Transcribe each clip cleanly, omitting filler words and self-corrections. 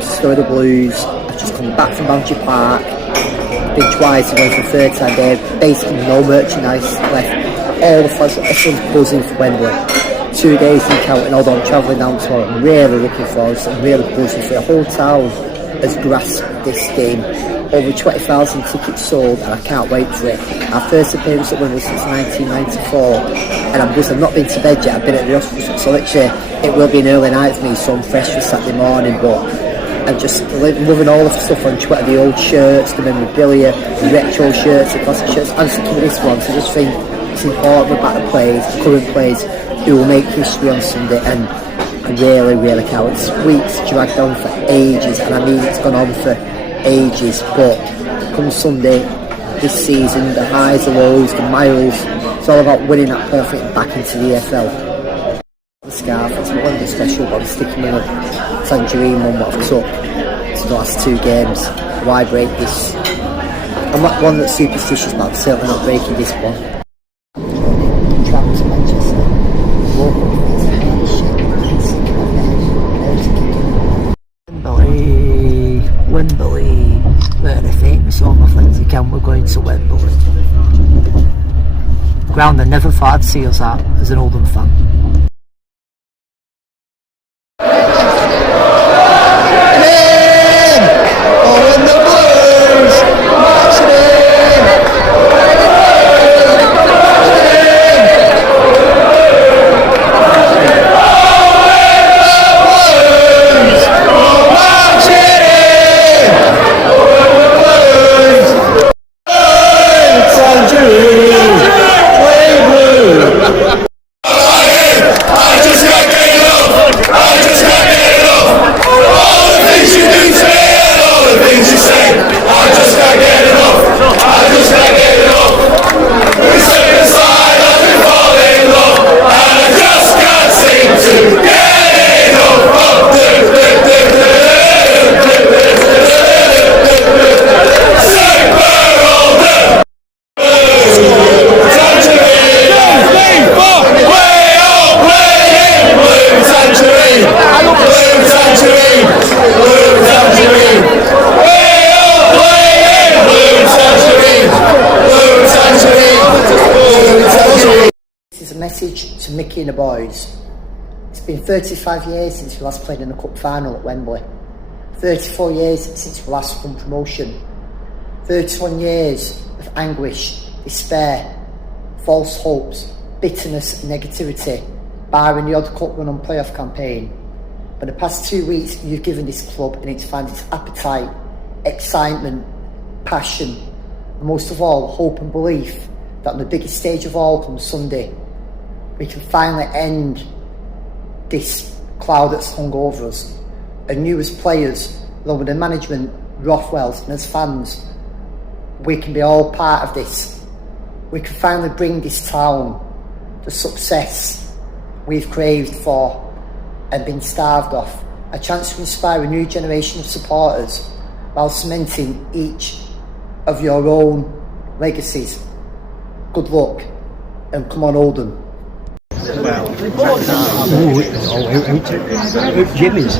to story the Blues. I've just come back from Boundary Park. Been twice, going for the third time there. Basically no merchandise left. All the flags, everyone's buzzing for Wembley. 2 days in counting, although I'm travelling down tomorrow. I'm really looking forward to it. I'm really buzzing for it. The whole town has grasped this game. Over 20,000 tickets sold, and I can't wait for it. Our first appearance at Wembley since 1994, and I've not been to bed yet. I've been at the hospital, so literally it will be an early night for me, so I'm fresh for Saturday morning. But I'm just loving all the stuff on Twitter, the old shirts, the memorabilia, the retro shirts, the classic shirts. I'm sticking with this one, so I just think it's important about the players, the current players, who will make history on Sunday, and I really can't. This week's dragged on for ages, and I mean it's gone on for ages, but come Sunday this season, the highs, the lows, the miles, it's all about winning that perfect back into the EFL. The scarf, it's not one of the special, but I'm sticking with a tangerine one what I've took to the last 2 games. Why break this? I'm not one that's superstitious, but I'm certainly not breaking this one. Wembley, where the famous Oldham Athletic, and we're going to Wembley. Ground I never thought I'd see us at as an Oldham fan. Message to Mickey and the boys. It's been 35 years since we last played in the cup final at Wembley. 34 years since we last won promotion. 31 years of anguish, despair, false hopes, bitterness and negativity, barring the odd cup run on playoff campaign. But the past 2 weeks you've given this club and it's found its appetite, excitement, passion, and most of all hope and belief that on the biggest stage of all comes Sunday, we can finally end this cloud that's hung over us. And you as players, along with the management, Rothwells, and as fans, we can be all part of this. We can finally bring this town the success we've craved for and been starved of. A chance to inspire a new generation of supporters while cementing each of your own legacies. Good luck, and come on Oldham. Jimmy's.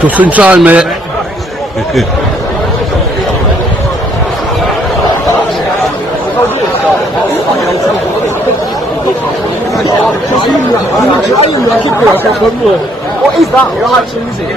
Just in time, mate. What is that? You're like choosing.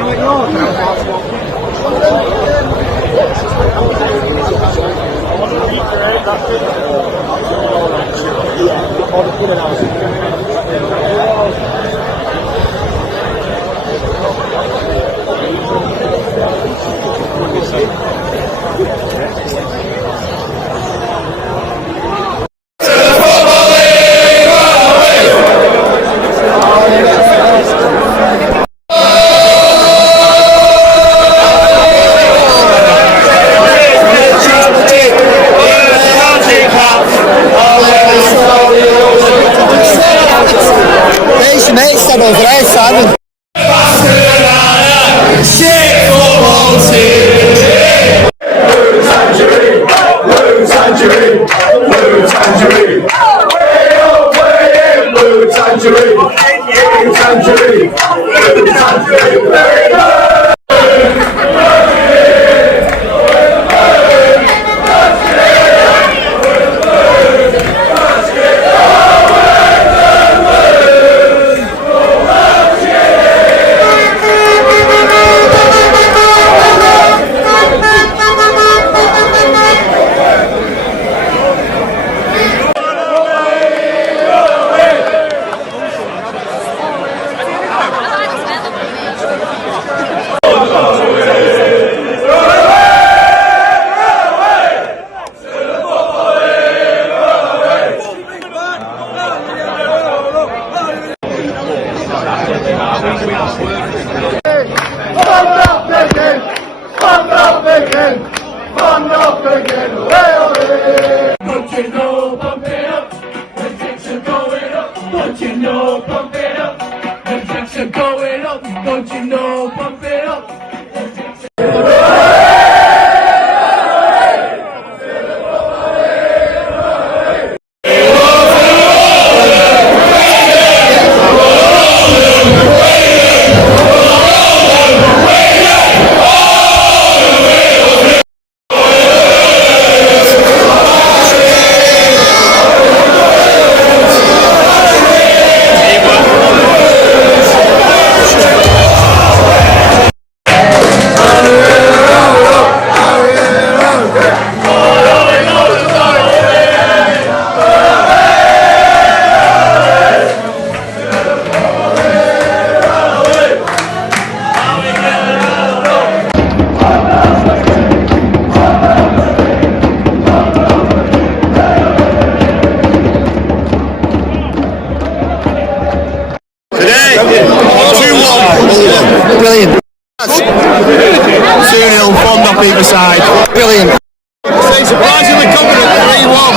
beat the side. Brilliant. Stay surprisingly confident. 3-1.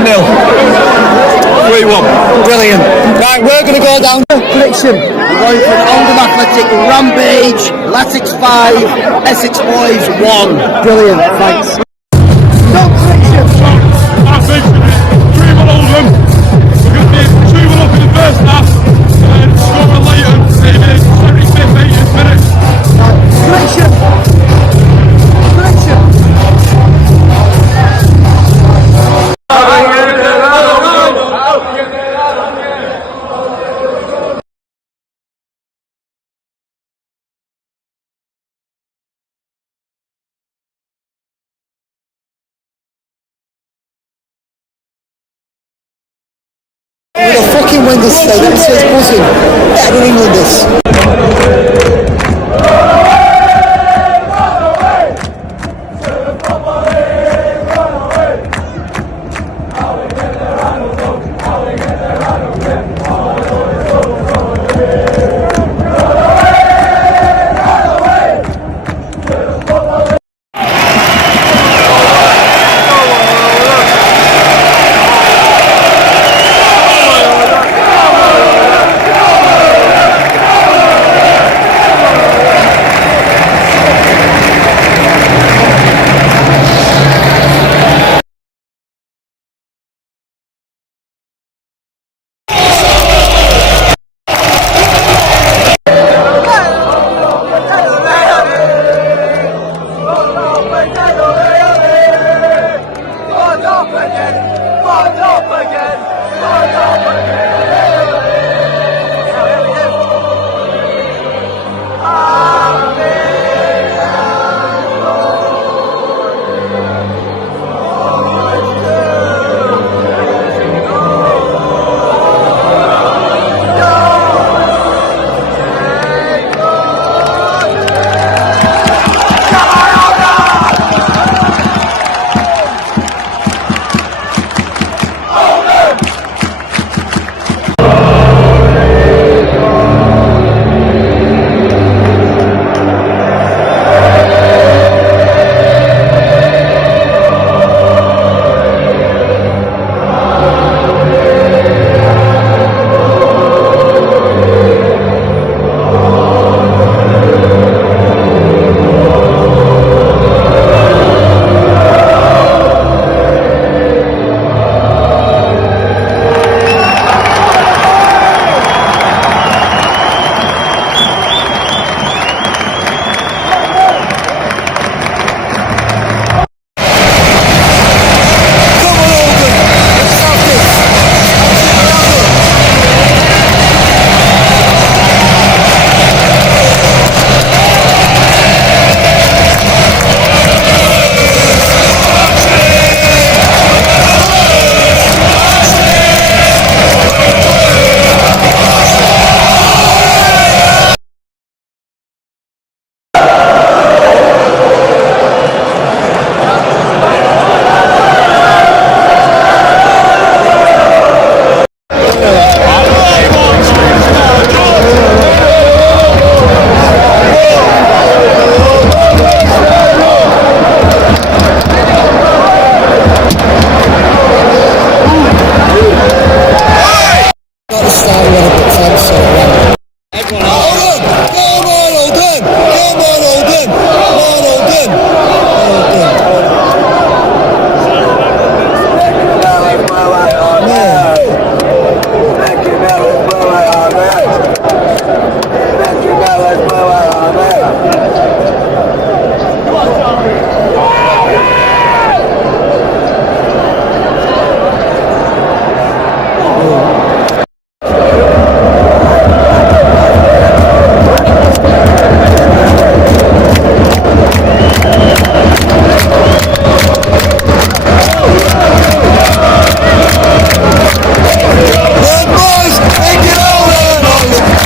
1-0. 3-1. Brilliant. Right, we're going to go down to prediction. We're going for an Oldham Athletic rampage. Latics 5, Essex Boys 1. Brilliant, thanks. No prediction. I think 3-1 Oldham. We're going to be 2-1 up in the first half and scoring later in the 75th, 80th minute. Prediction. Prediction. We're gonna fucking win this today. That says buzzing. Better than England this.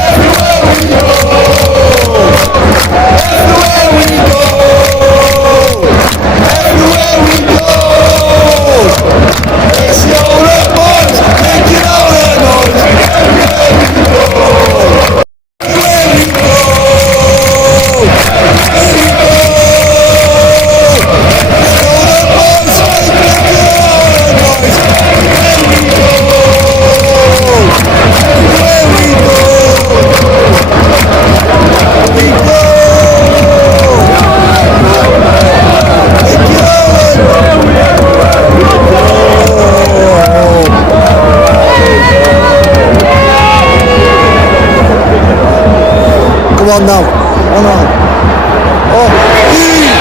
Everywhere we go. 1 now. 1-1. Oh, huge!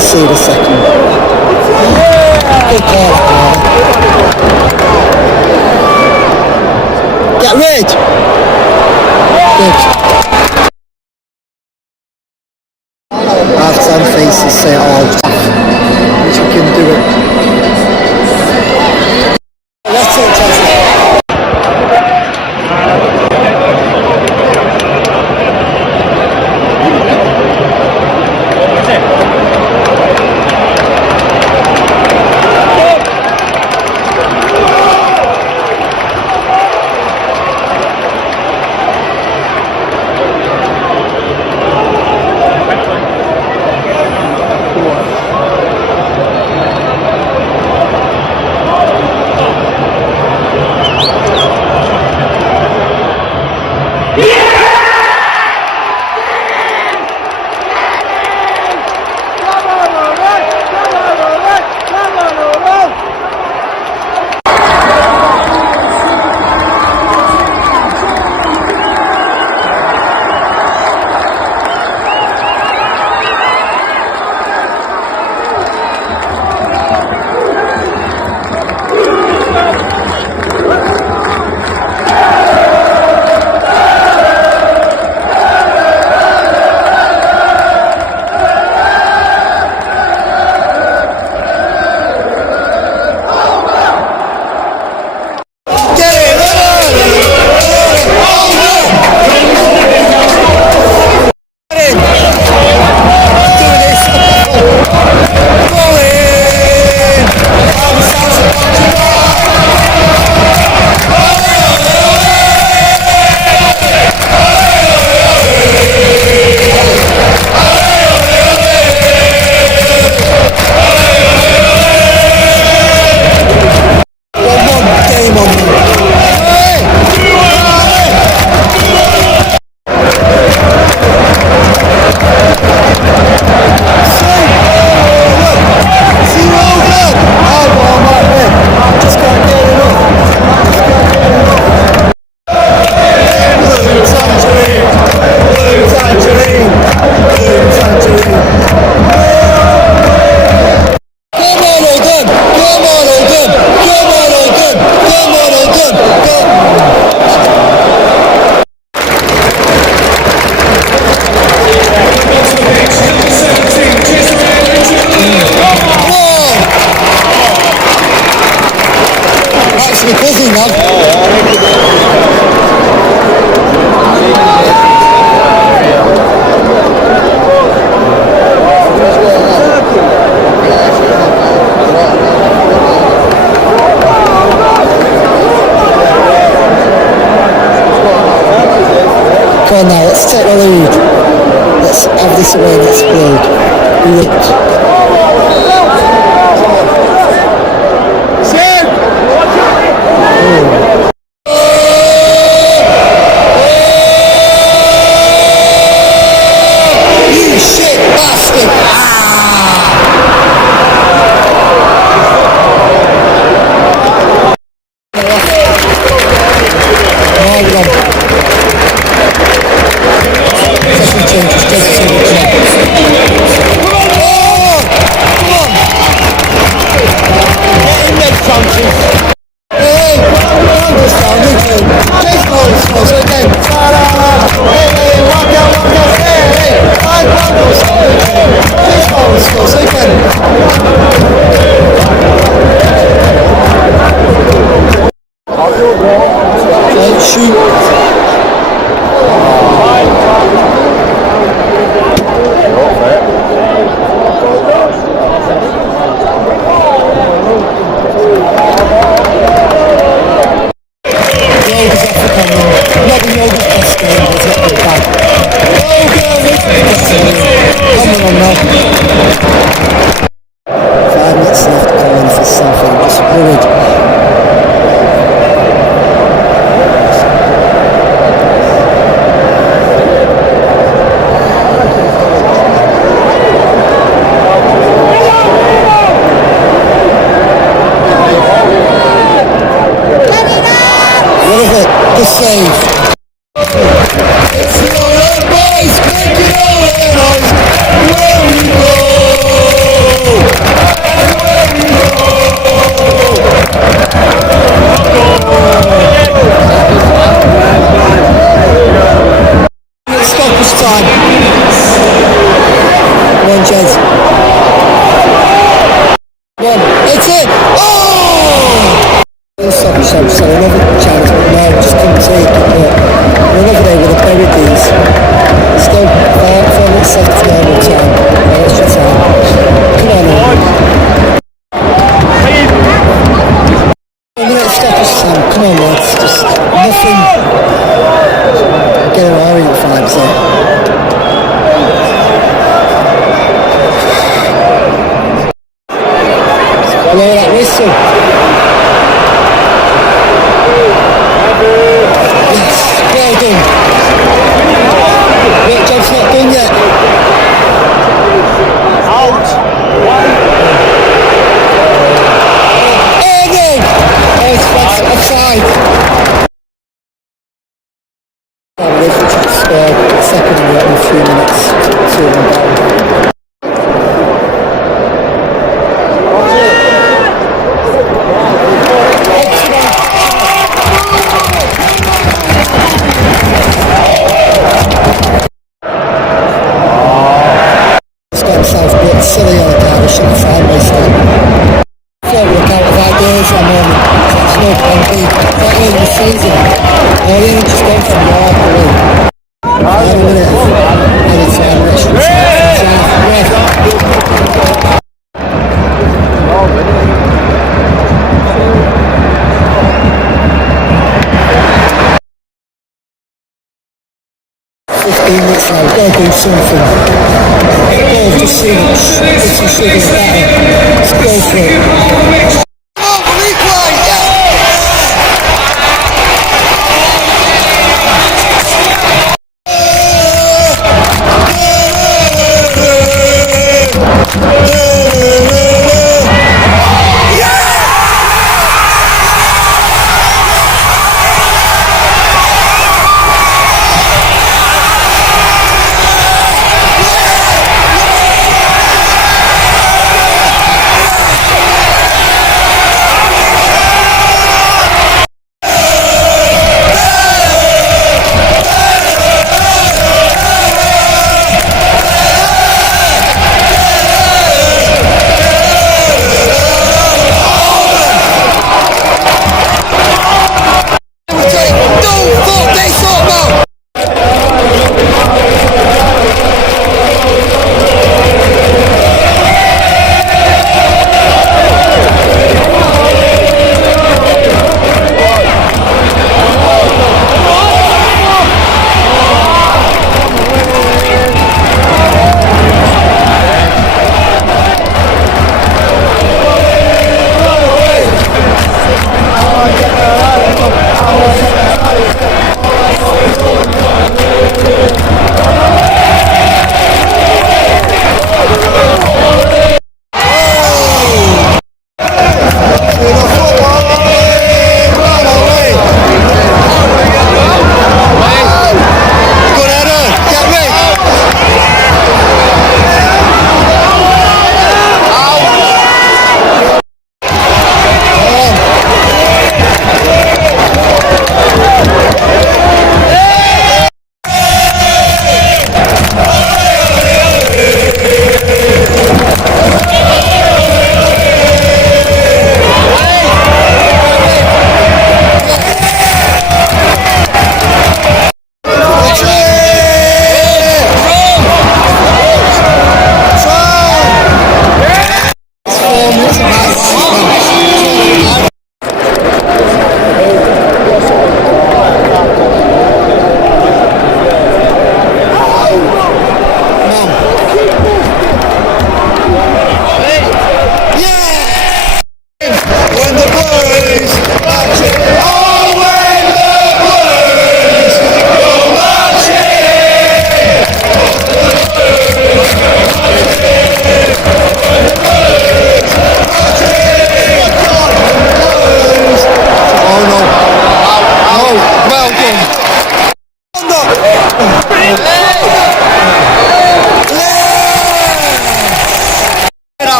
See the second. Good call. Get rid. Good. Half-time faces say all, which we can do it. Let's take Chelsea. Come on now, let's take the lead. Let's have this away and explode. Look. Don't shoot.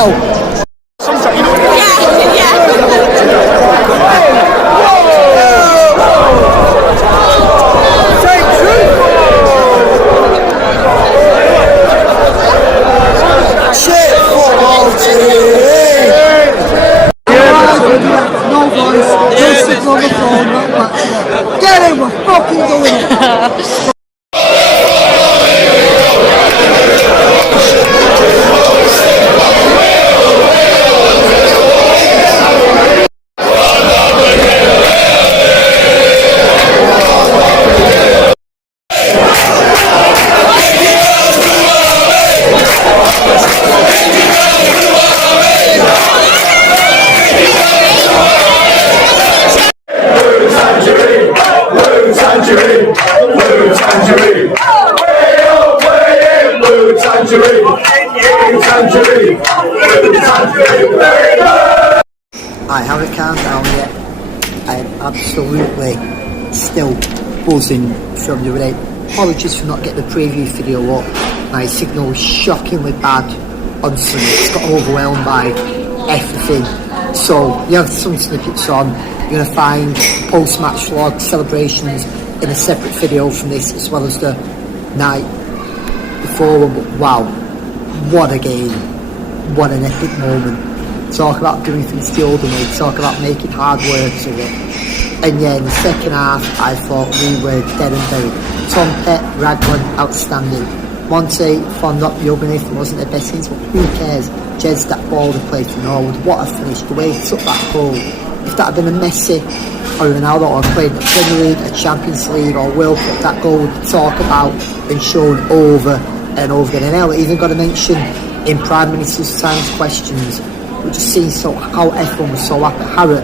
EFL. No voice, no signal on the phone, not Matchday. Get in, we're fucking doing it. I haven't calmed down yet. I am absolutely still buzzing from the rain. Apologies for not getting the preview video up. My signal was shockingly bad on Sunday. It's got overwhelmed by everything. So you have some snippets on. You're going to find post-match vlog celebrations in a separate video from this, as well as the night before. But wow, what a game. What an epic moment. Talk about doing things the Oldham way, talk about making hard work of it. And yeah, in the second half, I thought we were dead and buried. Tom Pett, Raglan, outstanding. Monty, Fondop, Yoganith wasn't the best things, but who cares? Jed's that ball to play for Norwood. What a finish, the way he took that goal. If that had been a Messi or Ronaldo, or played the Premier League, a Champions League or World Cup, that goal would talk about and shown over and over again. And I even got to mention in Prime Minister's Times questions, we just seen how everyone was so happy. Harrod,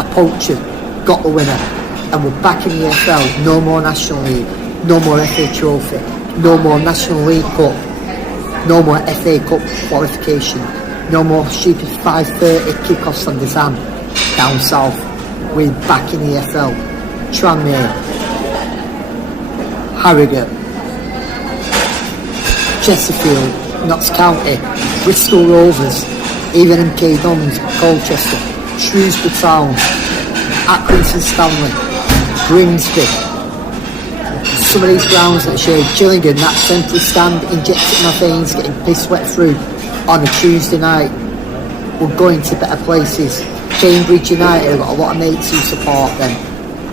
a poacher, got the winner, and we're back in the EFL. No more National League, no more FA Trophy, no more National League Cup, no more FA Cup qualification, no more stupid 5:30 kickoffs on the Zam down south. We're back in the EFL. Tranmere, Harrogate, Chesterfield, Notts County, Bristol Rovers, even MK Dons, Colchester, Shrewsbury Town, Accrington Stanley, Grimsby. Some of these grounds that showed Gillingham, that temporary stand injected in my veins, getting piss wet through on a Tuesday night. We're going to better places. Cambridge United, I've got a lot of mates who support them.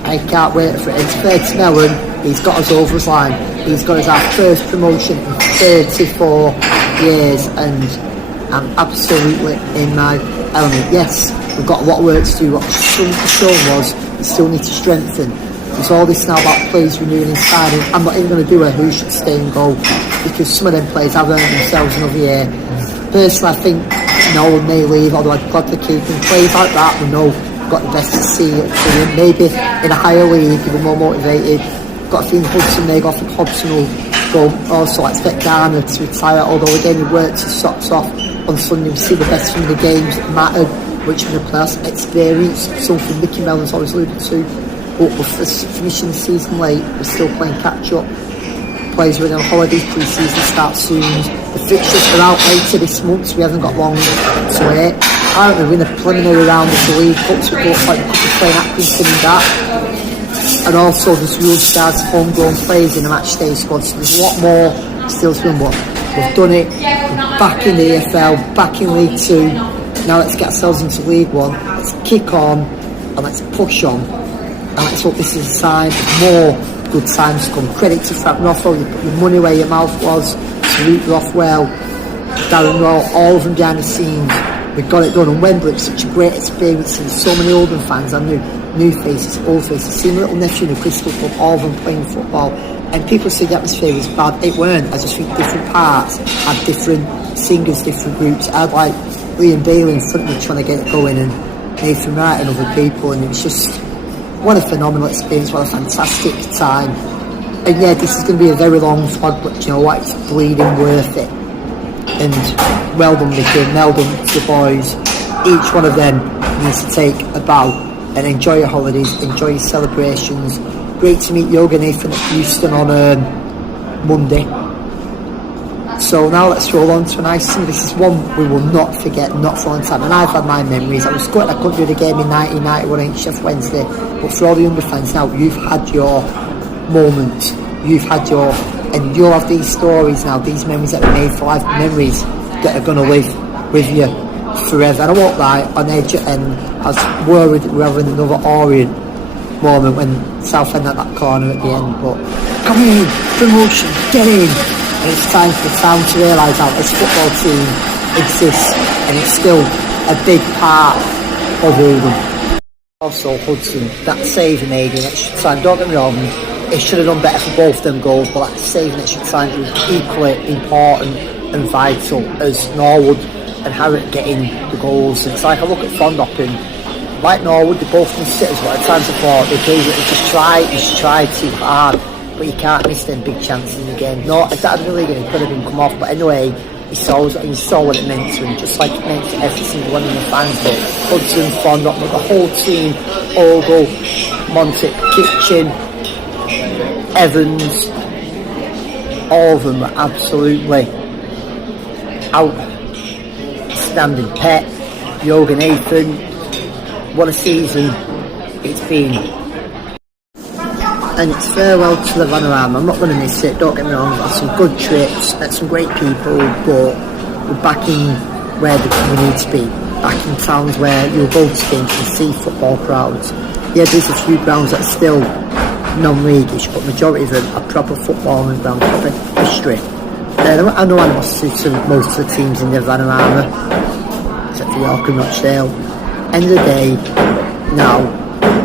I can't wait for it. It's fair to Mellon, he's got us over his line. He's got us our first promotion in 34 years, and I'm absolutely in my element. Yes, we've got a lot of work to do. What the show was, we still need to strengthen. There's all this now about players renewing inside. I'm not even going to do a who should stay and go, because some of them players have earned themselves another year. Personally, I think no one may leave, although I'd gladly keep them. Players like that, we know we've got the best to see it. Maybe in a higher league, if we're more motivated. Got a feeling Hudson may go. I think Hudson will go. Also, I expect Garner to retire, although again he worked his socks off on Sunday. We see the best from the games that mattered, which in the playoffs experience, something Mickey Mellon's always alluded to. But we're finishing the season late, we're still playing catch up. Players are on holiday, pre-season starts soon. The fixtures are out later this month, so we haven't got long to wait. Apparently we're in a preliminary round of the League Cup, so it looks like we could be playing Accrington in that. And also there's real stars, homegrown players in the Matchday squad, so there's a lot more still to do. But we've done it, we're back in the EFL, back in League 2. Now let's get ourselves into League 1, let's kick on and let's push on. And let's hope this is a sign of more good times to come. Credit to Frank Rothwell, you put your money where your mouth was. Salute Rothwell, Darren Rowe, all of them behind the scenes. We got it done, and Wembley was such a great experience, and so many Oldham fans. I knew new faces, old faces. Seeing my little nephew in the Crystal Club, all of them playing football. And people say the atmosphere was bad. It weren't. I just think different parts had different singers, different groups. I had like Liam Bailey in front of me trying to get it going, and Nathan Wright and other people, and it was just what a phenomenal experience, what a fantastic time. And yeah, this is going to be a very long vlog, but you know what, it's bleeding worth it. And well done Mickey, well done to the boys. Each one of them needs to take a bow and enjoy your holidays, enjoy your celebrations. Great to meet Yoga Nathan at Houston on Monday. So now let's roll on to a nice scene. This is one we will not forget, not for a long time. And I've had my memories. I was gutted I couldn't do the game in 1991 in Sheffield Wednesday. But for all the younger fans now, you've had your moments. You've had your, and you'll have these stories now, these memories that are made for life, memories that are going to live with you forever. And I won't lie, on edge, and I was worried we were having another Orient moment when Southend at that corner at the end. But come in, promotion, get in. And it's time for the town to realise how this football team exists, and it's still a big part of Oldham. Also Hudson, that save he made in extra time, don't get me wrong, he should have done better for both them goals, but that save in extra time was equally important and vital as Norwood and Harriet getting the goals. And it's like I look at Fondopin, like Norwood, they both can sit as well. At times I thought they just try too hard, but you can't miss them big chances in the game. No, if that had been legal, it could have been come off, but anyway, he saw what it meant to him, just like it meant to every single one of the fans. But Hudson, Fondop, the whole team, Ogle, Montic, Kitchen, Evans, all of them were absolutely outstanding. Pet, Yoga Nathan, what a season it's been. And it's farewell to the Vanarama. I'm not going to miss it, don't get me wrong. I've had some good trips, met some great people, but we're back in where we need to be. Back in towns where you'll go to games and see football crowds. Yeah, there's a few grounds that are still non-leaguish, but majority of them are proper football and ground, proper history. I know animosity to most of the teams in the Vanarama, except for York and Rochdale. End of the day, now,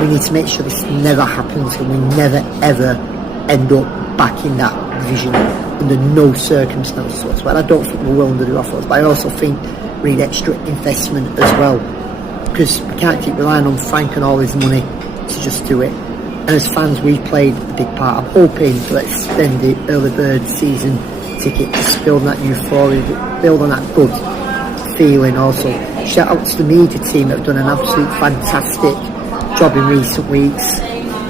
we need to make sure this never happens and we never ever end up back in that division under no circumstances whatsoever. I don't think we will under the offers, but I also think we need extra investment as well, because we can't keep relying on Frank and all his money to just do it. And as fans, we've played a big part. I'm hoping to extend the early bird season ticket, just build on that euphoria, build on that good feeling. Also, shout out to the media team that have done an absolute fantastic job in recent weeks,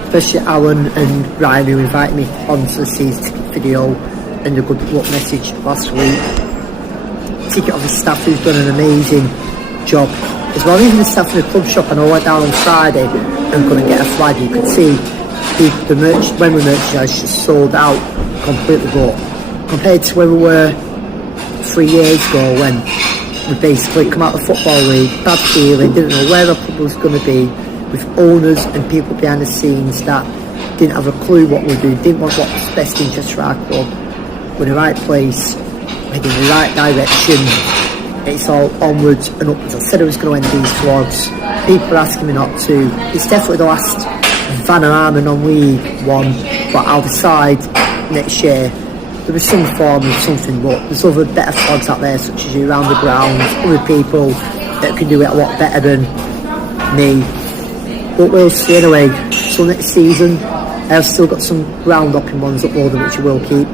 especially Alan and Ryan, who invited me onto the season ticket video and a good luck message last week. Ticket office staff who've done an amazing job as well. Even the staff in the club shop, and I went down on Friday and couldn't get a flag. You could see the merchandise just sold out completely. But compared to where we were 3 years ago, when we basically come out of the football league, bad feeling, didn't know where our club was going to be, with owners and people behind the scenes that didn't have a clue what we're doing, didn't want what's best interest for our club. We're in the right place, heading in the right direction. It's all onwards and upwards. I said I was going to end these vlogs. People are asking me not to. It's definitely the last Vanarama non-league one, but I'll decide next year. There is some form of something, but there's other better vlogs out there, such as you around the ground, other people that can do it a lot better than me. But we'll see anyway. So next season, I've still got some ground hopping ones up Oldham, which I will keep.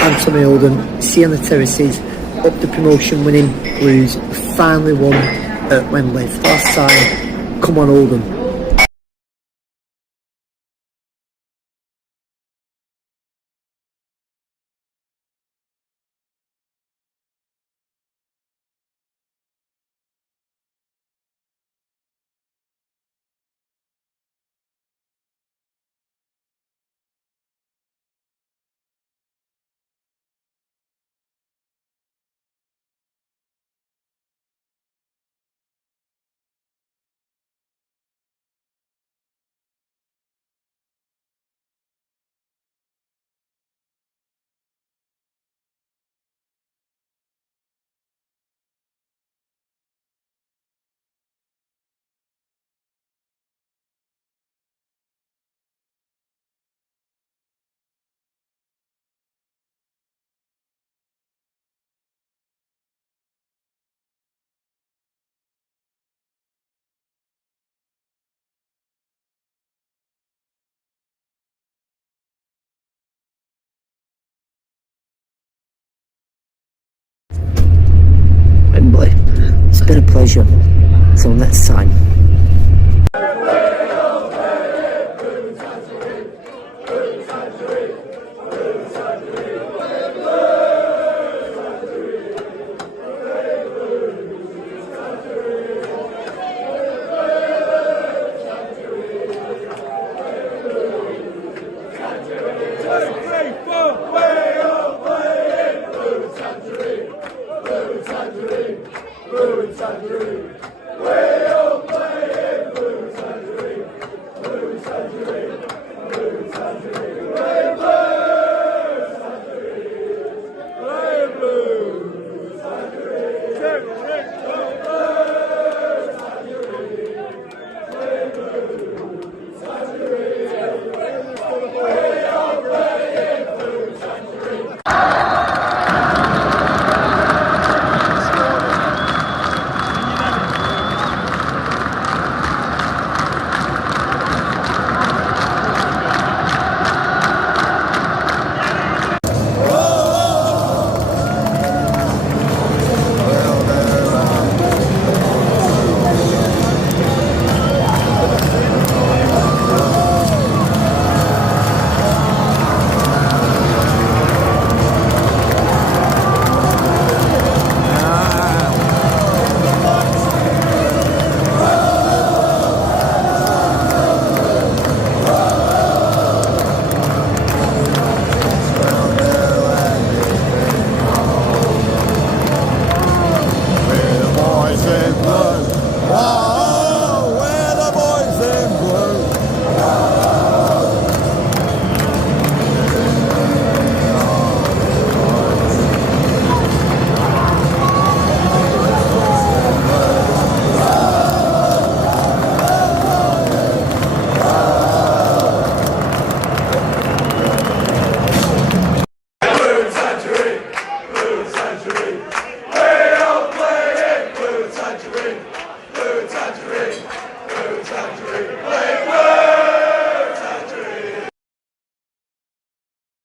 Anthony Oldham, see on the terraces, up the promotion winning Blues. We finally won at Wembley for the last time. Come on, Oldham. Wembley. It's been a pleasure. Until next time.